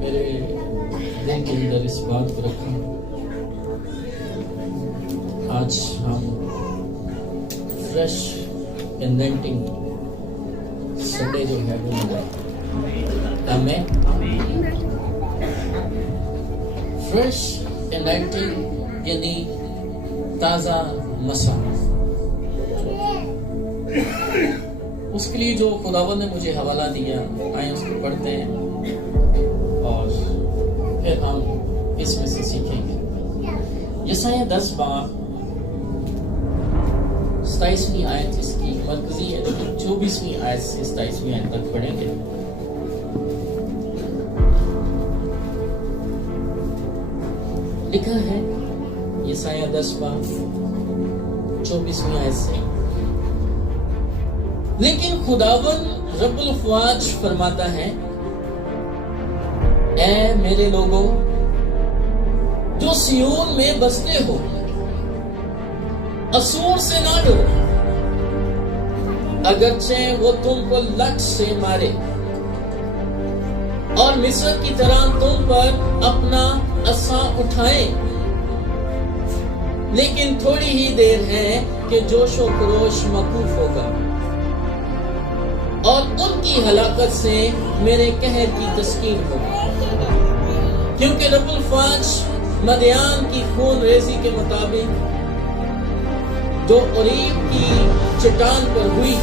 میرے دل کے اندر اس بات کو رکھا. آج ہم فریش انوینٹنگ سنڈے جو ہے وہ ہمیں فریش انوینٹنگ یعنی تازہ مسا. اس کے لیے جو خداوند نے مجھے حوالہ دیا آئیں اس کو پڑھتے ہیں اور پھر ہم اس میں سے سیکھیں گے. یسایہ 10 باب 27ویں آیت اس کی مرکزی ہے، لیکن 24ویں آیت سے 27ویں آیت تک پڑھیں گے. لکھا ہے یسایہ 10 باب 24ویں آیت سے، لیکن خداوند رب الافواج فرماتا ہے، اے میرے لوگوں جو سیون میں بستے ہو، اسور سے نہ ڈرو، اگرچہ وہ تم کو لٹ سے مارے اور مصر کی طرح تم پر اپنا عصا اٹھائیں، لیکن تھوڑی ہی دیر ہے کہ جوش و خروش موقوف ہوگا اور ان کی ہلاکت سے میرے قہر کی تسکین ہوگی. کیونکہ رب الفاج مدیان کی خون ریزی کے مطابق جو اوریب کی چٹان پر ہوئی،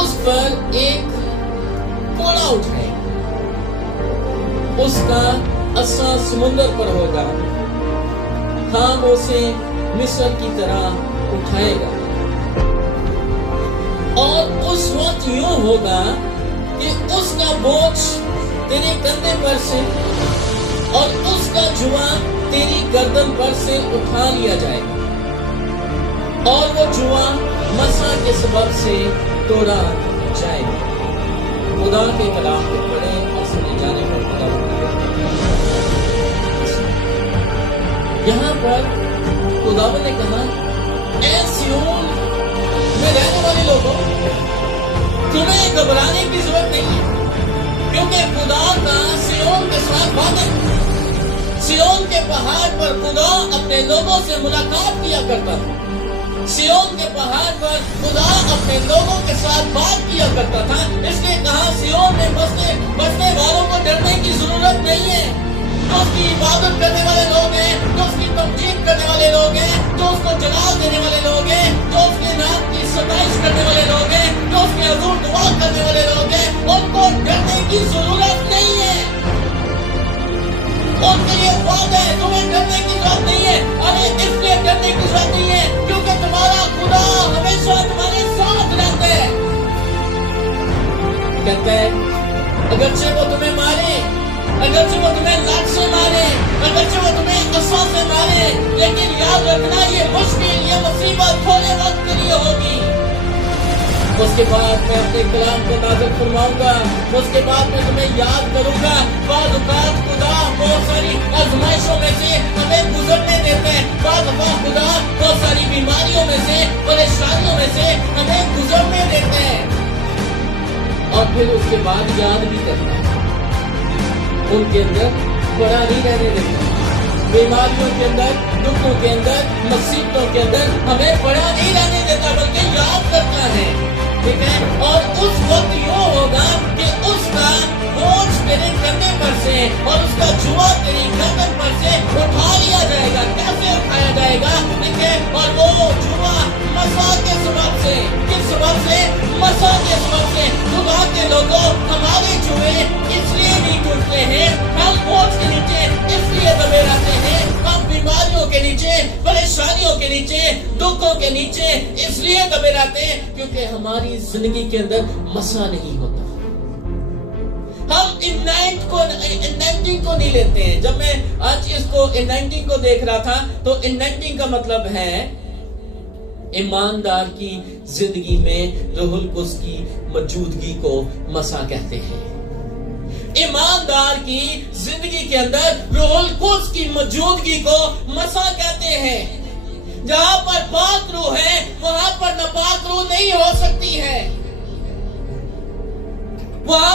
اس پر ایک کوڑا اٹھائے، اس کا عصا سمندر پر ہوگا، ہاں وہ اسے مصر کی طرح اٹھائے گا. اور اس وقت یوں ہوگا کہ اس کا بوجھ تیرے کندھے پر سے اور اس کا جواں تیری گردن پر سے اٹھا لیا جائے گا، اور وہ جواں مسا کے سبب سے توڑا جائے گا. خدا کے کلام کو پڑھیں اور سنے جانے پر خدا یہاں پر خداوند نے کہا، اے سیون میں رہنے والے لوگوں، تمہیں گھبرانے کی ضرورت نہیں ہے، کیونکہ خدا کا سیون کے ساتھ وعدہ. سیون کے پہاڑ پر خدا اپنے لوگوں سے ملاقات کیا کرتا تھا. سیون کے پہاڑ پر خدا اپنے لوگوں کے ساتھ بات کیا کرتا تھا. اس لیے کہا سیون میں بسنے والوں کو ڈرنے کی ضرورت نہیں ہے. جو اس کی عبادت کرنے والے لوگ ہیں، جو اس کی تمجید کرنے والے لوگ ہیں، جو اس کو جلال دینے والے لوگ ہیں، جو اس کے نام کی ستائش کرنے والے لوگ ہیں، جو اس کے حضور دعا کرنے والے لوگ ہیں، ان کو ڈرنے کی ضرورت نہیں ہے. ان کے لیے وعدہ ہے، تمہیں ڈرنے کی ضرورت نہیں ہے. ارے اس لیے ڈرنے کی ضرورت نہیں ہے کیونکہ تمہارا خدا ہمیشہ تمہارے ساتھ رہتا ہے. کہتا ہے اگرچہ وہ تمہیں مارے، اگرچہ وہ تمہیں لاٹھ سے مارے، اگرچہ وہ تمہیں عصا سے مارے، لیکن یاد رکھنا یہ مشکل، یہ مصیبت تھوڑے وقت کے لیے ہوگی. اس کے بعد میں اپنے کلام کو نازل فرماؤں گا. اس کے بعد میں تمہیں یاد کروں گا. بعض اوقات خدا بہت ساری آزمائشوں میں سے ہمیں گزرنے دیتے ہیں. بعض اوقات خدا بہت ساری بیماریوں میں سے، پریشانیوں میں سے ہمیں گزرنے دیتے ہیں، اور پھر اس کے بعد یاد بھی کرتا ہے. ان کے اندر پڑا نہیں رہنے دیتا. بیماریوں کے اندر، دکھوں کے اندر، مصیبتوں کے اندر ہمیں پڑا نہیں رہنے دیتا، بلکہ یاد کرتا ہے. ٹھیک ہے. اور اس وقت یوں ہوگا کہ اس کا بوجھ تیرے کندھے پر سے اور اس کا جواں تیری گردن پر سے اٹھا لیا جائے گا. کیسے اٹھایا جائے گا؟ ٹھیک ہے. اور وہ جواں مسا کے سبب سے، کس سبب سے؟ مسا کے سبب سے. خدا کے لوگوں، ہمارے جوئے اس لیے نہیں ٹوٹتے ہیں، ہم بوجھ کے نیچے اس لیے دبے رہتے ہیں، ہم بیماریوں کے نیچے، پریشانیوں کے نیچے، دکھوں کے نیچے اس لیے دبے رہتے ہیں کیونکہ ہماری زندگی کے اندر مسا نہیں ہوتا. ہم انوینٹنگ کو نہیں لیتے ہیں. جب میں آج اس کو انوینٹنگ کو دیکھ رہا تھا تو انوینٹنگ کا مطلب ہے ایماندار کی زندگی میں روح القدس کی موجودگی کو مسا کہتے ہیں. ایماندار کی زندگی کے اندر روح القدس کی موجودگی کو مسا کہتے ہیں. جہاں پر پاک روح ہے وہاں پر ناپاک روح نہیں ہو سکتی ہے.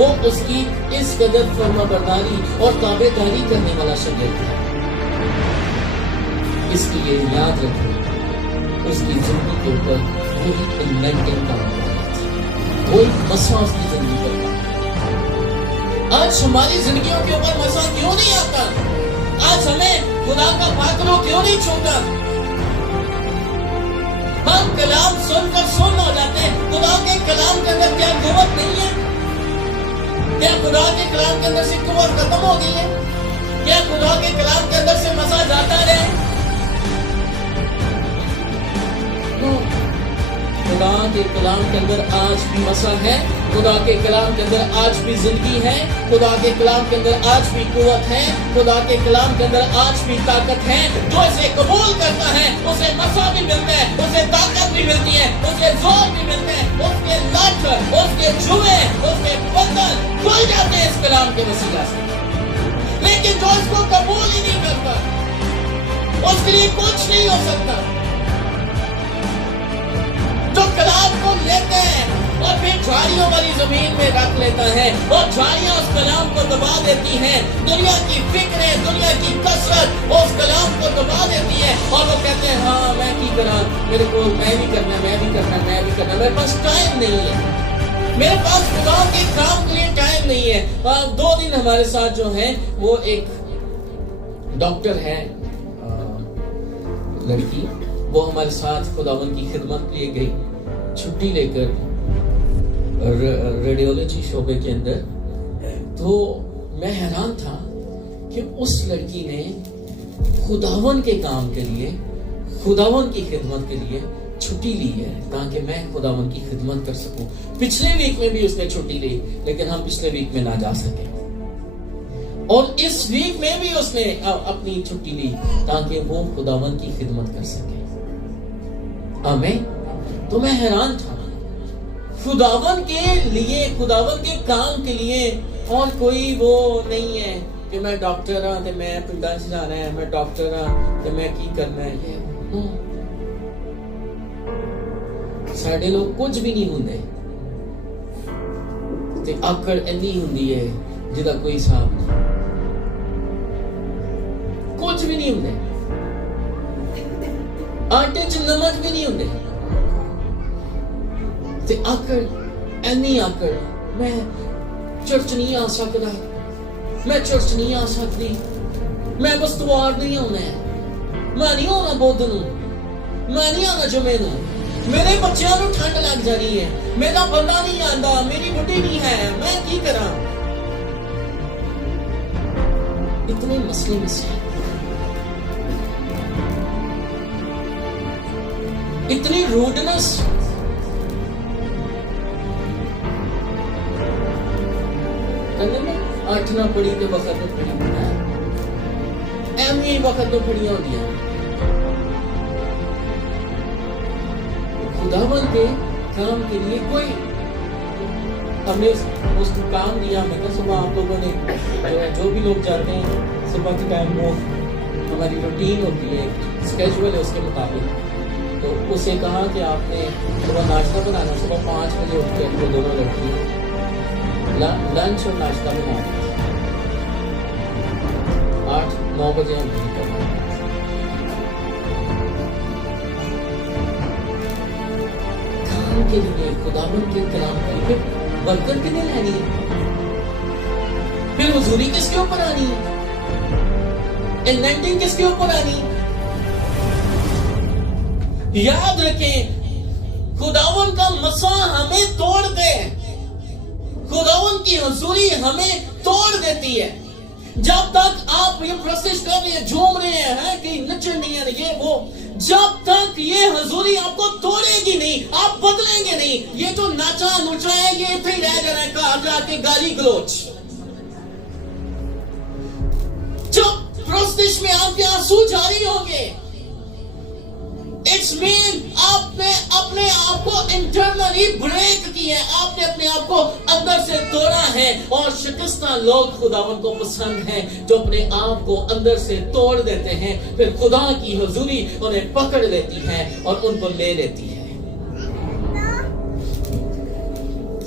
وہ اس کی اس قدر فرما برداری اور تابع داری کرنے والا شاگرد ہے. اس لیے یاد رکھو اس کی زندگی کے اوپر وہی انوینٹنگ کام کر رہی تھی, وہی مسئلہ اس کی زندگی پر کام. آج ہماری زندگیوں کے اوپر مسئلہ کیوں نہیں آتا؟ آج ہمیں خدا کا پاکرو کیوں نہیں چھوتا؟ ہم کلام سن کر سن ہو جاتے ہیں. خدا کے کلام کے اندر کیا قوت نہیں ہے؟ کیا خدا کے کلام کے اندر سے قوت ختم ہو گئی ہے؟ کیا خدا کے کلام کے اندر سے مزہ جاتا رہے؟ خدا کے کلام کے اندر آج بھی مسا ہے, خدا کے کلام کے اندر آج بھی زندگی ہے, خدا کے کلام کے اندر آج بھی قوت ہے, خدا کے کلام کے اندر آج بھی طاقت ہے. جو اسے قبول کرتا ہے اسے مسا بھی ملتا ہے, اسے طاقت بھی ملتی ہے, اسے زور بھی ملتا ہے, اس کے لٹ, اس کے جوئے, اس کے بندل کھل جاتے ہیں اس کلام کے وسیلہ سے. لیکن جو اس کو قبول ہی نہیں کرتا اس کے لیے کچھ نہیں ہو سکتا. جو کلام کو لیتے ہیں اور پھر جھاڑیوں والی زمین میں رکھ لیتا ہے اور جھاڑیاں اس کلام کو دبا دیتی ہیں, دنیا کی فکریں, دنیا کی کثرت اس کلام کو دبا دیتی ہے, اور وہ کہتے ہیں ہاں میں کی کرا, میرے کو میں بھی کرنا, میرے پاس ٹائم نہیں ہے, میرے پاس خدا کے کام کے لیے ٹائم نہیں ہے. 2 دن ہمارے ساتھ جو ہے وہ ایک ڈاکٹر ہے لڑکی, وہ ہمارے ساتھ خداوند کی خدمت کے لیے گئی چھٹی لے کر ریڈیولوجی شعبے کے اندر. تو میں حیران تھا کہ اس لڑکی نے خداوند کے کام کے لیے, خداوند کی خدمت کے لیے چھٹی لی ہے تاکہ میں خداوند کی خدمت کر سکوں. پچھلے ویک میں بھی اس نے چھٹی لی لیکن ہم پچھلے ویک میں نہ جا سکے, اور اس ویک میں بھی اس نے اپنی چھٹی لی تاکہ وہ خداوند کی خدمت کر سکے. آمین. تو میں حیران تھا, خداوند کے لیے, خداوند کے کام کے لیے اور کوئی وہ نہیں ہے کہ میں ڈاکٹر ہاں تے میں پنڈا سے جانا ہے, میں ڈاکٹر ہاں تے میں کی کرنا ہے. ساڈے لوگ کچھ بھی نہیں ہوندے تے آکڑ اینی ہوندی ہے جدا کوئی حساب نہیں, کچھ بھی نہیں ہوندے, آٹے چ نمک بھی نہیں ہوندے تے آکڑ اینی آکڑ, میں چرچ نہیں آ سکتا, میں چرچ نہیں آ سکتی, میں بستوار نہیں ہونا ہے, میں نہیں ہونا بدھ نوں, میں نہیں آنا جمعے نوں, میرے بچیاں نوں ٹھنڈ لگ جانی ہے, میرا بندہ نہیں آندا, میری بڈی نہیں ہے, میں کی کراں. اتنے مسئلے مسائل, اتنی روڈنس, اٹھ نہ پڑی کے وقت میں پڑی ایمی وقت میں پڑیاں ہوتی ہیں. خداوند کے کام کے لیے کوئی, ہم نے اس کو کام دیا, میں نے صبح آپ لوگوں نے جو بھی لوگ جاتے ہیں صبح کے ٹائم, وہ ہماری روٹین ہوتی ہے, اسکیجول ہے, اس کے مطابق. تو اسے کہا کہ آپ نے صبح ناشتہ بنانا, صبح 5 بجے اٹھ کے وہ دونوں لڑکی لنچ اور ناشتہ بنانا, 8-9 بجے ہم نہیں کرنا. کام کے لیے, خداوند کے کلام کے لیے برکت کتنے لینی ہے, پھر حضوری کس کے اوپر آنی ہے, انوینٹنگ کس کے اوپر آنی. یاد رکھیں خداوند کا مسا ہمیں توڑ دے, خداوند کی حضوری ہمیں توڑ دیتی ہے. جب تک آپ یہ پرستش کر رہے ہیں, جھوم رہے ہیں کہ نچن نہیں ہے یہ وہ, جب تک یہ حضوری آپ کو توڑے گی نہیں, آپ بدلیں گے نہیں. یہ جو ناچا نوچا ہے یہ اتنے ہی رہ جانا ہے, کہاں جا کے گالی گلوچ. جب پرستش میں آپ کے آنسو جاری ہوں گے, اٹس مین آپ نے اپنے آپ کو انٹرنلی بریک کی ہے, آپ نے اپنے آپ کو اندر سے توڑا ہے. اور شکستہ لوگ خداوند کو پسند ہیں جو اپنے آپ کو اندر سے توڑ دیتے ہیں, پھر خدا کی حضوری انہیں پکڑ لیتی ہے اور ان کو لے لیتی ہے.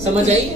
سمجھ آئیے؟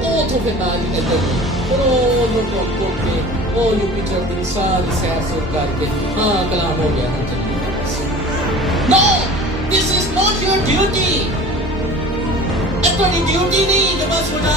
ਉਹ ਤੋਂ ਫਿਰ ਨਾਲ ਹੀ ਇੱਧਰ ਫਿਰ ਉਹ ਲੋਕ ਕੇ ਉਹ ਯੂਪੀਟਰ ਦੀ ਸਾਰੀ ਸੈਰ ਸੁਰ ਕਰਕੇ ਹਾਂ ਕਲਾਮ ਹੋ ਗਿਆ ਹੁਣ ਚੱਲੀਏ। No, this is not your duty। ਇਹ ਤੁਹਾਡੀ ਡਿਊਟੀ ਨਹੀਂ ਕਿ ਬਸ ਉਠਾ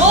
No,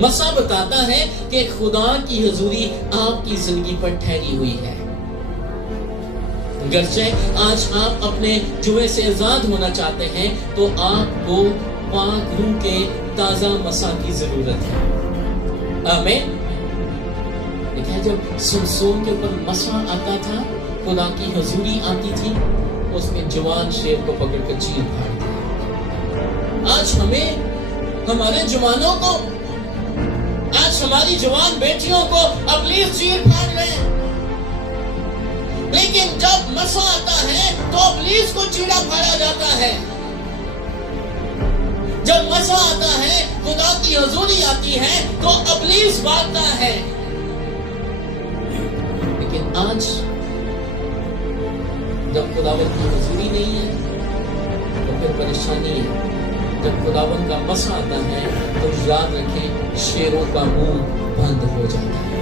مسا بتاتا ہے کہ خدا کی حضوری آپ کی زندگی پر ٹھہری ہوئی ہے. گرچہ آج آپ اپنے جوئے سے آزاد ہونا چاہتے ہیں تو آپ کو پاک روح کے تازہ مسا کی ضرورت ہے. آمین. دیکھیں جب سمسون کے اوپر مسا آتا تھا, خدا کی حضوری آتی تھی, اس میں جوان شیر کو پکڑ کر چیر پھاڑ دیا. آج ہمیں, ہمارے جوانوں کو, آج ہماری جوان بیٹیوں کو ابلیس چیر پھاڑ رہے ہیں. لیکن جب مسا آتا ہے تو ابلیس کو چیڑا پھاڑا جاتا ہے. جب مسا آتا ہے, خدا کی حضوری آتی ہے تو ابلیس بھاگتا ہے. لیکن آج جب خداوند کی حضوری نہیں ہے تو پھر پریشانی ہے. جب خداوند کا مسا آتا ہے تو یاد رکھیں شیروں کا منہ بند ہو جاتا ہے.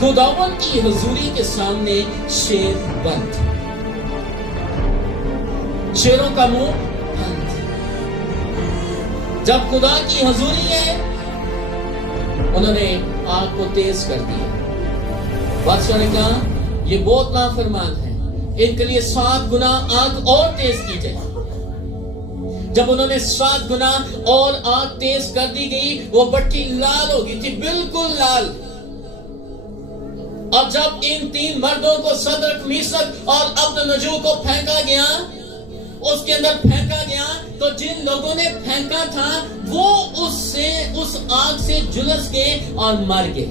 خداوند کی حضوری کے سامنے شیر بند, شیروں کا منہ بند. جب خدا کی حضوری ہے, انہوں نے آگ کو تیز کر دیا. بادشاہ نے کہا یہ بہت نافرمان ہے, ان کے لیے 7 گنا آگ اور تیز کی جائے. جب انہوں نے 7 گنا اور آگ تیز کر دی گئی, وہ بٹی لال ہو گئی تھی, بالکل لال. اب جب ان 3 مردوں کو صدرک, میثق اور عبدالنجو کو پھینکا گیا, اس کے اندر پھینکا گیا, تو جن لوگوں نے پھینکا تھا وہ اس آگ سے جلس گئے اور مر گئے.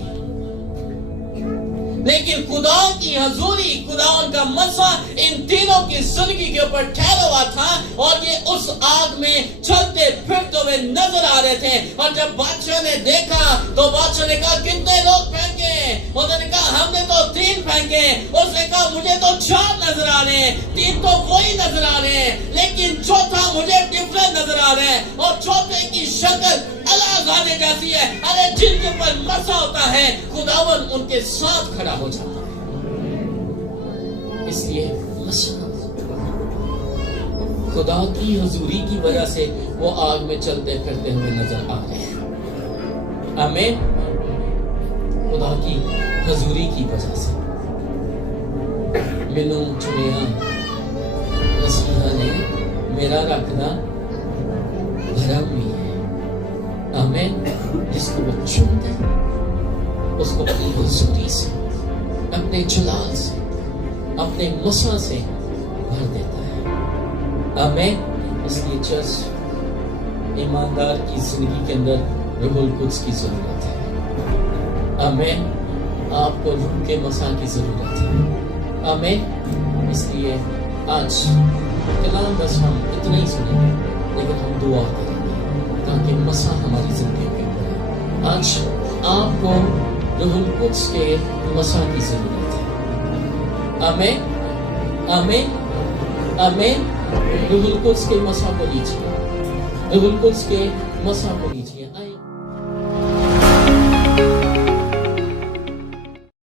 لیکن خدا کی حضوری, خدا ان کا مسا ان تینوں کی زندگی کے اوپر ٹھہرا ہوا تھا, اور یہ اس آگ میں چلتے پھرتے ہوئے نظر آ رہے تھے. اور جب بادشاہ نے دیکھا تو بادشاہ نے کہا کتنے لوگ پھینکے؟ انہوں نے کہا ہم نے تو 3 پھینکے. اس نے کہا مجھے تو 4 نظر آ رہے ہیں, 3 تو وہی نظر آ رہے ہیں, لیکن چوتھا مجھے ڈفرنٹ نظر آ رہا ہے, اور چوتھے کی شکل الازادے جیسی ہے. ارے جن کے پر مسا ہوتا ہے خداوند ان کے ساتھ کھڑا ہو جاتا ہے. اس لیے مسا, خدا کی حضوری کی وجہ سے وہ آگ میں چلتے پھرتے ہوئے نظر آ رہے ہیں. آمین. خدا کی حضوری کی وجہ سے مینوں چنیا مسیحا نے میرا رکھنا بھرم بھی ہے. آمین. جس کو وہ چنتا ہے اس کو اپنی حضوری سے, اپنے جلال سے, اپنے مسا سے بھر دیتا ہے. آمین. اس لیے چرچ, ایماندار کی زندگی کے اندر روح القدس کی ضرورت ہے. آمین. آپ کو روح کے مسا کی ضرورت ہے. آمین. اس لیے آج کلام بس ہم اتنا ہی سنیں گے, لیکن ہم دعا کریں گے تاکہ مسا ہماری زندگی کے اندر ہے. آج آپ کو روح القدس کے مسا کی ضرورت ہے. آمین. آمین. آمین. روح القدس کے مسا کو لیجیے, روح القدس کے مسا کو لیجیے.